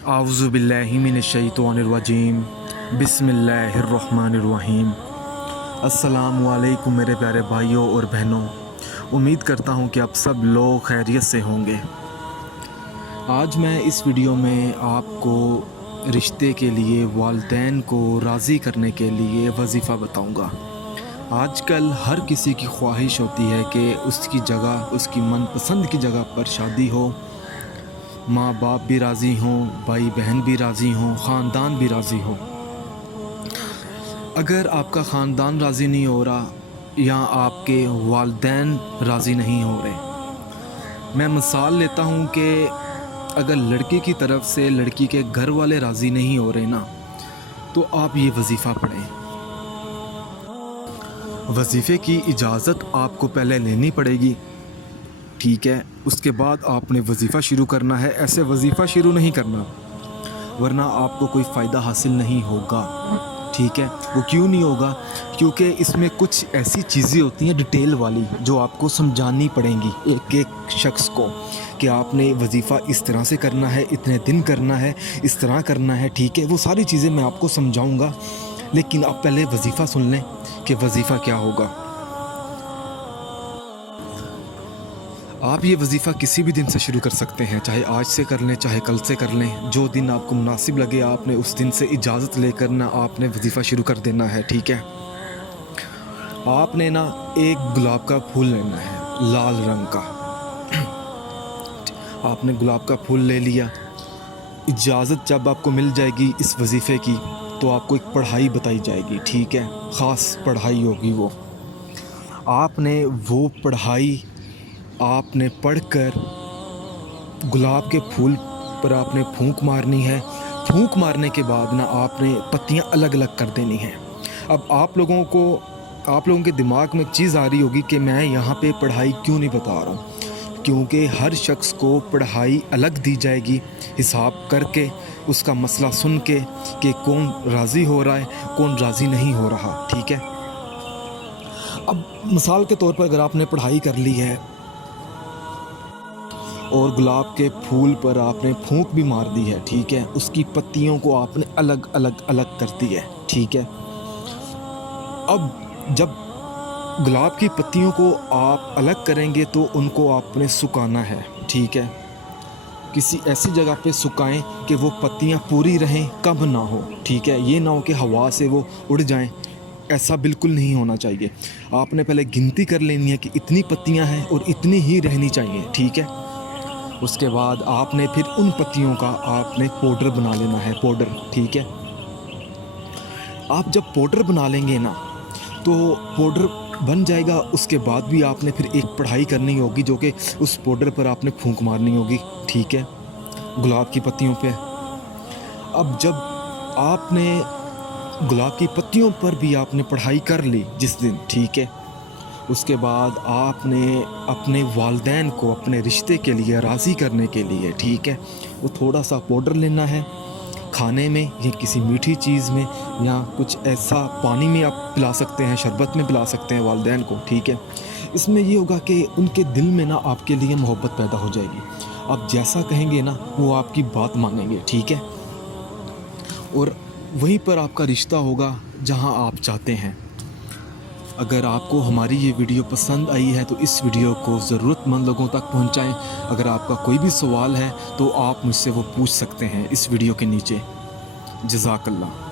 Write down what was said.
आऊज़ु बिल्लाहि मिनश्शैतानिर्रजीम बिस्मिल्लाहिर्रहमानिर्रहीम। अस्सलामु अलैकुम मेरे प्यारे भाइयों और बहनों, उम्मीद करता हूँ कि आप सब लोग खैरियत से होंगे। आज मैं इस वीडियो में आपको रिश्ते के लिए वालिदैन को राज़ी करने के लिए वजीफ़ा बताऊँगा। आजकल हर किसी की ख्वाहिश होती है कि उसकी जगह, उसकी मनपसंद की जगह पर शादी हो, माँ बाप भी राज़ी हों, भाई बहन भी राज़ी हों, ख़ानदान भी राज़ी हो। अगर आपका ख़ानदान राज़ी नहीं हो रहा या आपके वालिदैन राज़ी नहीं हो रहे, मैं मिसाल लेता हूँ कि अगर लड़के की तरफ से लड़की के घर वाले राज़ी नहीं हो रहे ना, तो आप ये वजीफ़ा पढ़ें। वजीफ़े की इजाज़त आपको पहले लेनी पड़ेगी, ठीक है। उसके बाद आपने वजीफ़ा शुरू करना है। ऐसे वजीफ़ा शुरू नहीं करना, वरना आपको कोई फ़ायदा हासिल नहीं होगा, ठीक है। वो क्यों नहीं होगा? क्योंकि इसमें कुछ ऐसी चीज़ें होती हैं डिटेल वाली जो आपको समझानी पड़ेंगी एक एक शख्स को, कि आपने वजीफ़ा इस तरह से करना है, इतने दिन करना है, इस तरह करना है, ठीक है। वो सारी चीज़ें मैं आपको समझाऊँगा, लेकिन आप पहले वजीफ़ा सुन लें कि वजीफ़ा क्या होगा। आप ये वजीफ़ा किसी भी दिन से शुरू कर सकते हैं, चाहे आज से कर लें, चाहे कल से कर लें। जो दिन आपको मुनासिब लगे आपने उस दिन से इजाज़त लेकर ना आपने वजीफ़ा शुरू कर देना है, ठीक है। आपने ना एक गुलाब का फूल लेना है, लाल रंग का। आपने गुलाब का फूल ले लिया। इजाज़त जब आपको मिल जाएगी इस वजीफ़े की, तो आपको एक पढ़ाई बताई जाएगी, ठीक है। ख़ास पढ़ाई होगी वो। आपने वो पढ़ाई आपने पढ़कर गुलाब के फूल पर आपने फूंक मारनी है। फूंक मारने के बाद ना आपने पत्तियां अलग अलग कर देनी हैं। अब आप लोगों के दिमाग में एक चीज़ आ रही होगी कि मैं यहाँ पे पढ़ाई क्यों नहीं बता रहा हूँ, क्योंकि हर शख्स को पढ़ाई अलग दी जाएगी, हिसाब करके, उसका मसला सुन के कि कौन राज़ी हो रहा है, कौन राज़ी नहीं हो रहा, ठीक है। अब मिसाल के तौर पर अगर आपने पढ़ाई कर ली है और गुलाब के फूल पर आपने फूंक भी मार दी है, ठीक है, उसकी पत्तियों को आपने अलग अलग अलग कर दी है, ठीक है। अब जब गुलाब की पत्तियों को आप अलग करेंगे तो उनको आपने सुखाना है, ठीक है। किसी ऐसी जगह पे सुखाएं कि वो पत्तियां पूरी रहें, कम ना हो, ठीक है। ये ना हो कि हवा से वो उड़ जाएं, ऐसा बिल्कुल नहीं होना चाहिए। आपने पहले गिनती कर लेनी है कि इतनी पत्तियां हैं और इतनी ही रहनी चाहिए, ठीक है। उसके बाद आपने फिर उन पत्तियों का आपने पाउडर बना लेना है, पाउडर, ठीक है। आप जब पाउडर बना लेंगे ना, तो पाउडर बन जाएगा। उसके बाद भी आपने फिर एक पढ़ाई करनी होगी, जो कि उस पाउडर पर आपने फूंक मारनी होगी, ठीक है, गुलाब की पत्तियों पे। अब जब आपने गुलाब की पत्तियों पर भी आपने पढ़ाई कर ली जिस दिन, ठीक है, उसके बाद आपने अपने वालिदैन को अपने रिश्ते के लिए राज़ी करने के लिए, ठीक है, वो थोड़ा सा पाउडर लेना है। खाने में या किसी मीठी चीज़ में या कुछ ऐसा पानी में आप पिला सकते हैं, शरबत में पिला सकते हैं वालिदैन को, ठीक है। इसमें ये होगा कि उनके दिल में ना आपके लिए मोहब्बत पैदा हो जाएगी। आप जैसा कहेंगे ना वो आपकी बात मानेंगे, ठीक है। और वहीं पर आपका रिश्ता होगा जहां आप चाहते हैं। अगर आपको हमारी ये वीडियो पसंद आई है तो इस वीडियो को ज़रूरतमंद लोगों तक पहुंचाएं। अगर आपका कोई भी सवाल है तो आप मुझसे वो पूछ सकते हैं इस वीडियो के नीचे। जज़ाकल्लाह।